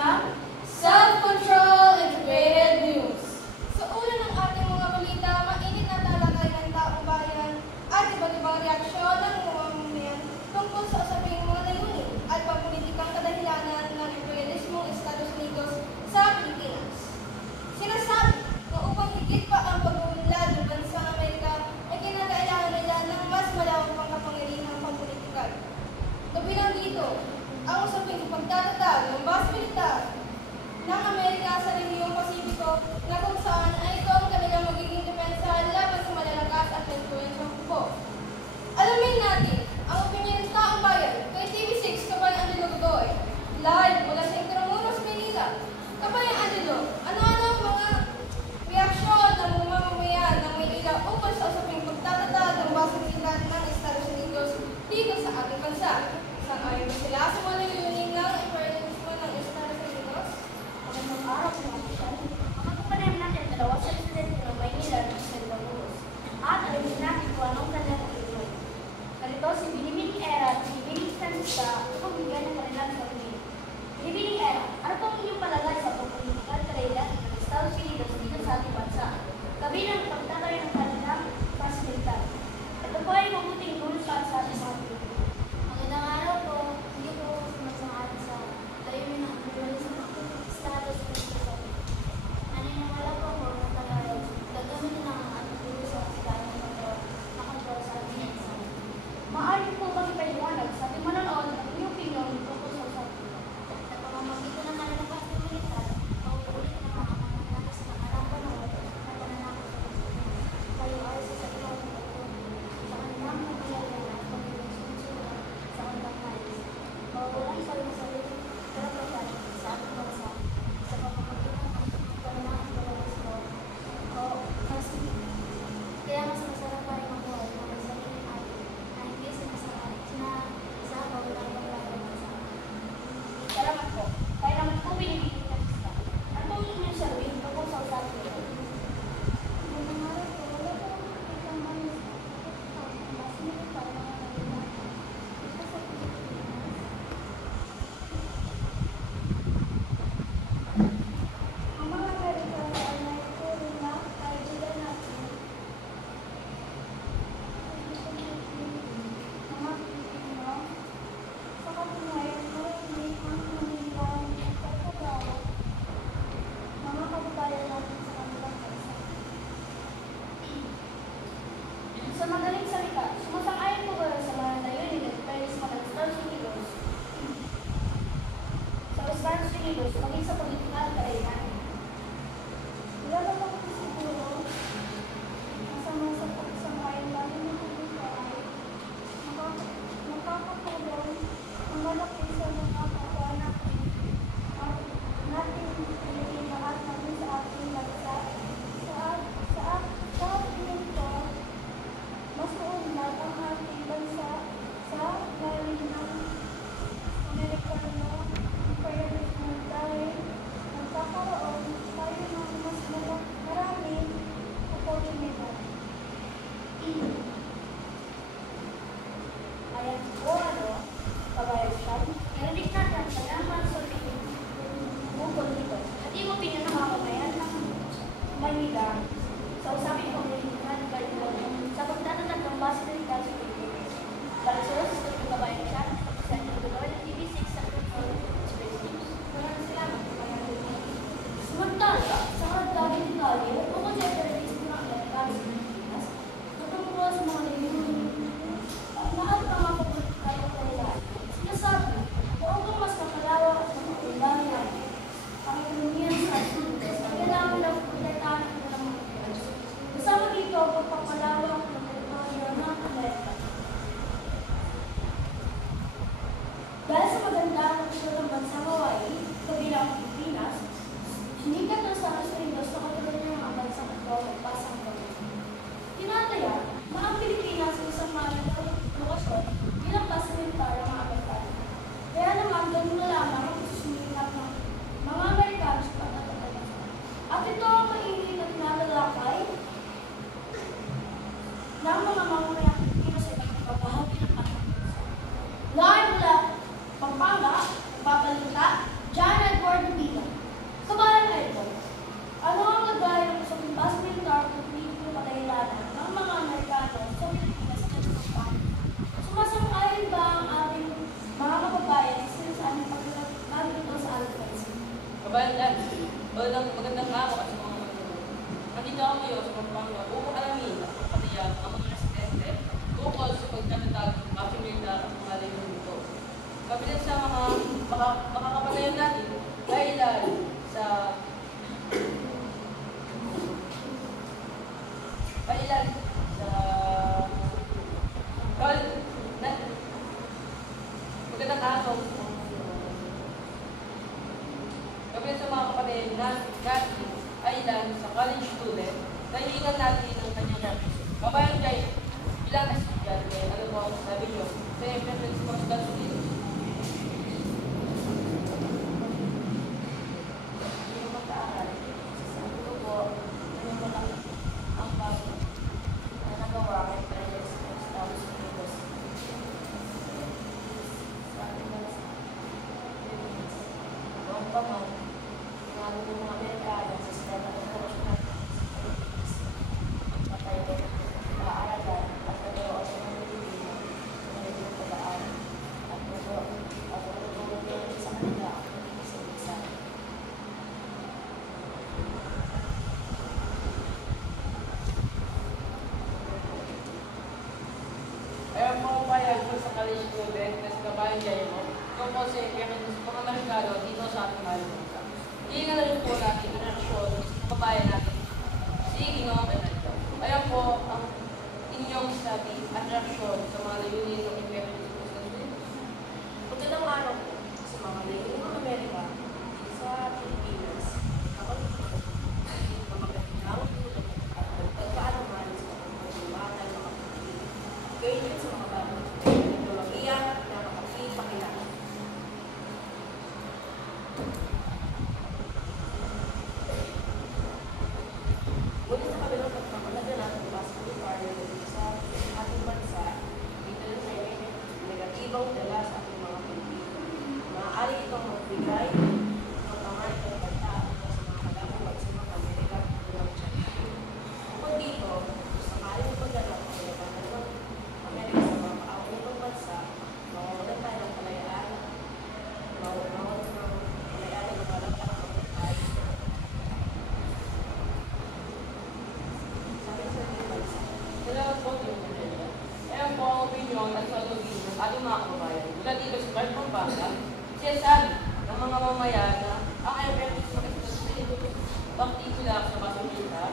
ng Self-Control Integrated News. Sa ulo ng ating mga balita, mainit na talakay ng taong bayan at iba't ibang reaksyon ng mamamayan tungkol sa usaping mga layunin at pampulitikang kadahilanan ng imperialismong Estados Unidos sa Pilipinas. Sinasabi na upang higit pa ang pag-uunlad ng bansang Amerika ay kinakailangan nila ng mas malawak pang kapangyarihang pampulitikal. Kabilang dito, ang usaping pagtatatag ng base militar ng Amerika sa Rehiyong Pasipiko na kung saan ay ito ang kanilang magiging depensa laban sa malalakas at influensyang grupo. Alamin natin ang opinyon ng taong bayan kay TV6 Kabayan Angelo Godoy, live mula sa Intramuros, Manila. Kabayan Angelo, ano-ano ang mga reaksyon ng mga mamamayan ng Maynila ukol sa usaping pagtatatag ng base militar ng Estados Unidos dito sa ating bansa? Sang-ayon ba sila sa mga layunin ng imperialismo ng Estados Unidos? Magandang araw sa mga opisyal. Makakapanayan natin dalawa sa presidente ng Maynila ng Intramuros at alamin natin kung anong kanilang opinyon. Ganito si Binibining Era at si Binibining Francisca upang bigyan ng kanilang opinyon. Binibining Era, ano pong inyong palagay sa pagpolitikal kadahilan ng Estados Unidos dito sa ating bansa? Kabilang pagtatayo ng kanilang base militar. Ito po ay mabuting tulong sa ating mga Pilipino. Magandang araw po. Hindi po sumasang-ayon sa layunin ng imperialismo ng Estados Unidos. Naniniwala po ako na talagang gagamitin ang ating puso sa kasilayan ng kontrol sa ating bansa. Maaari po bang ipaliwanag sa ating manonood ang inyong opinyon tungkol sa usapan? Sa pamamagitan ng kanilang base militar, mauulit na ang mga lakas ng alam panahon na pananakot sa bansa. Kayo ay sasaklaw ng pagtuloy sa kanilang pagkayarihan at pagiging sunod-sunod sa kanilang nais. Mawawalan sa mga sarili karapatan sa ating bansa sa pamamagitan ng kanilang imperialismo o kasing. Kaya mas masarap pa rin ang buhay ng may sarili natin na hindi sinasabaw ng paglalang bansa. Salamat po. Kaya naman po Binibining Francisca. Ano pong inyong sabihin tungkol sa usapan ito? Magandang araw po. Wala po akong nakikitang manis ang base militar ng Amerika dito sa Pilipinas. Ang mga Amerikano ay naituring na kaibigan natin. Mga Pilipino, sa katunayan, marami ang Manila nagtatrabaho mga kababayan natin sa kanilang bansa. Sa madaling salita, sumasang-ayon po ba sa mga layunin ng imperialismo ng Estados Unidos maging sa politikal kadahilanan? Wala naman po siguro masama sa pagsang-ayon lalo ng publiko ay makakatulong ang malaki sa mga kapwa natin Pilipino at natin sa ating bansa. Sa tingin ko, mas uunlad ang ating bansa sa layunin ng Amerikano imperialismo dahil Kabayan Lance, magandang araw at mga manunood. Nandito ako ngayon sa Pampanga upang alamin at pagpatayag ang mga residente tungkol sa pagtatatag ng base militar at mga layunin nito. Kabilang sa mga makakapatayan natin dahil sa magandang araw. Gabi sa mga kapatid natin ay ilan sa college student na hihingan natin ng kanyang reaction. Kabayan Jai, bilang estudyante, ano po ang sabi nyo sa preference mo sa student? Hindi mo mag-aaral. Sasabi ko po, ano mo lang ang bago na nagawa kay President ng Estados Unidos. Sabi mo sa Philippines, noong pa man, sinabi ng mga Amerikano sa sistema ng international patay ko, maaaragan at nagawa sa mga Pilipino na naging pag-aaral at natutulong din sa kanila ang isa-isa. Ayaw mo payag ko sa college student na sa Kabayan Jai mo tungkol sa preference ng mga Amerikano dito sa ating mahal bansa. Hihingan na rin po natin ang reaksyon ng kabayan natin si Ginoong Bernardo. Ayaw po ang inyong sabi at reaksyon sa mga layunin ng preference ng mga student. Magandang araw po sa mga layunin ng Amerika sa Pilipinas. Ako na magandang tulong at pagkaalaman sa pagkakaliwatan ng mga Pilipino. Gayun din sa mga bagong teknolohiya na makapagpakilala. Ngunit sa kabilang pagpapalaganap ng Basque Department sa ating bansa, dito rin ay may negatibang dala sa ating mga Pilipino. Maaari itong magbigay ng pangalit ng banta sa mga kalabong at sa mga Amerika ng China. Bukod dito, sakaling magdala ng pagkakatan ng Amerika sa mga kaawang bansa, mawawalan tayo ng kalayaan, mawawalan ng kalayaan ng malagak ng buhay. Sabi sa ating bansa. Salamat po, Team Cornelia. Ayan po ang opinion at salugin ng ating mga kabayan. Mula dito sa Bart Pampanga, sinasabi ng mga mamayan na ang IFF sa pagtitulak sa base militar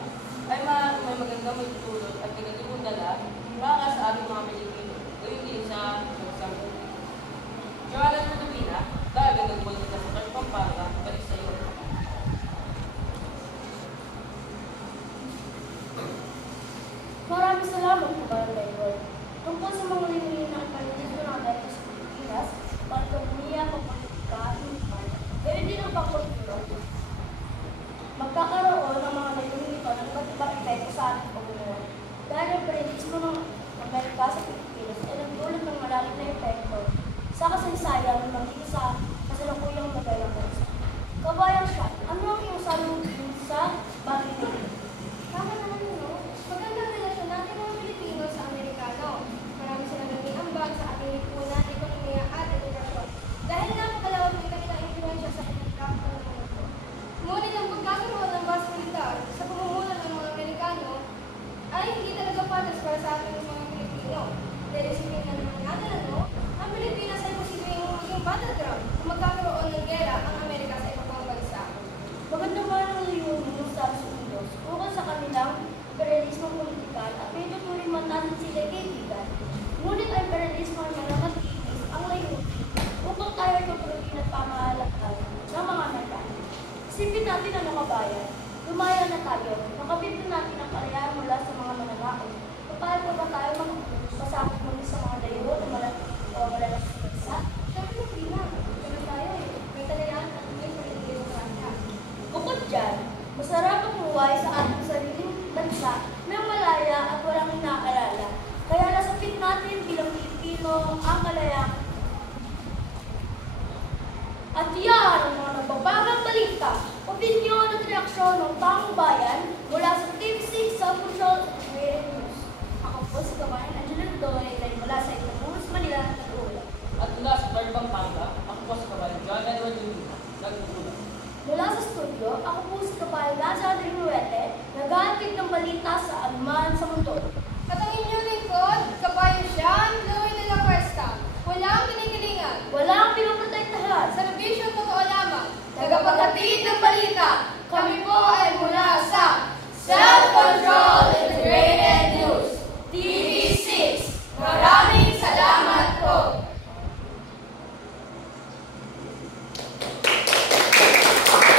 ay may magandang magtutulot at negatibong dala para sa ating mga Pilipino. Gayun din sa bansang Pilipino. Joanna Tudupina, dahil nagpolitika sa Bart Pampanga, balik sa iyo. Maraming salamat po, Barangay World. Tungkol sa mga layunin ng panlilito ng Amerika sa Pilipinas, pagkakuliya, pagpolitika, inuman, gayun din ang pagkulturo. Magkakaroon ng mga layunin nito ng iba't ibang epekto sa ating pamumuhay. Dahil ang periodismo ng Amerika sa Pilipinas ay nagdulot ng malalim na epekto sa kasaysayan ng magiging sa kasalukuyang bagay ng bansa. Kabayan siya, ano ang iyong salubin sa bagay nito? Tama naman yun, no? Magandang relasyon natin mga Pilipino sa Amerikano. Marami silang naging ambag sa ating lipunan, ekonomiya at edukasyon. Dahil napakalawag ng kanilang influensya sa pinagkakaroon ng mundo. Ngunit ang pagkakaroon ng base militar sa pamumuno ng mga Amerikano ay hindi talaga patas para sa ating mga Pilipino. Dahil isipin na naman natin, ano? Ang Pilipinas ay posibleng maging battleground kung magkakaroon ng gera ang Amerika sa ibang mga bansa. Maganda ba ang layunin ng Estados Unidos ukol sa kanilang imperialismo politikal at may tuturing man natin sila kaibigan? Ngunit ang imperialismo ay mananatilis ang layunin upang tayo ay tutulungin at pamahalaan ng mga Amerikano. Isipin natin ang mga bayan, lumaya na tayo, nakabit na natin ang kalayaan mula sa mga mananakot. Paano pa ba tayo masakot muli sa mga layo na malalasing bansa? Siyempre, Pina. Ganun tayo eh. May talayaan at may paligid sa kanya. Bukod dyan, masarap ang buhay sa ating sariling bansa na malaya at walang inaalala. Kaya nasapit natin bilang Pilipino ang kalayaan. At yan ang mga nagbabagang balita, opinyon at reaksyon ng taong bayan mula sa Team 6 sa Control Integrated News. Ako po si Kabayan Angela Doy, ay mula sa Itamuros, Manila, nag-uula. At mula sa Bart Pampanga, ako po sa kabayan Joanna Rodriguez, nagtutulak. Mula sa Ako po si Kapay Laza Adrinuete, nag-aatid ng balita sa anuman sa mundo.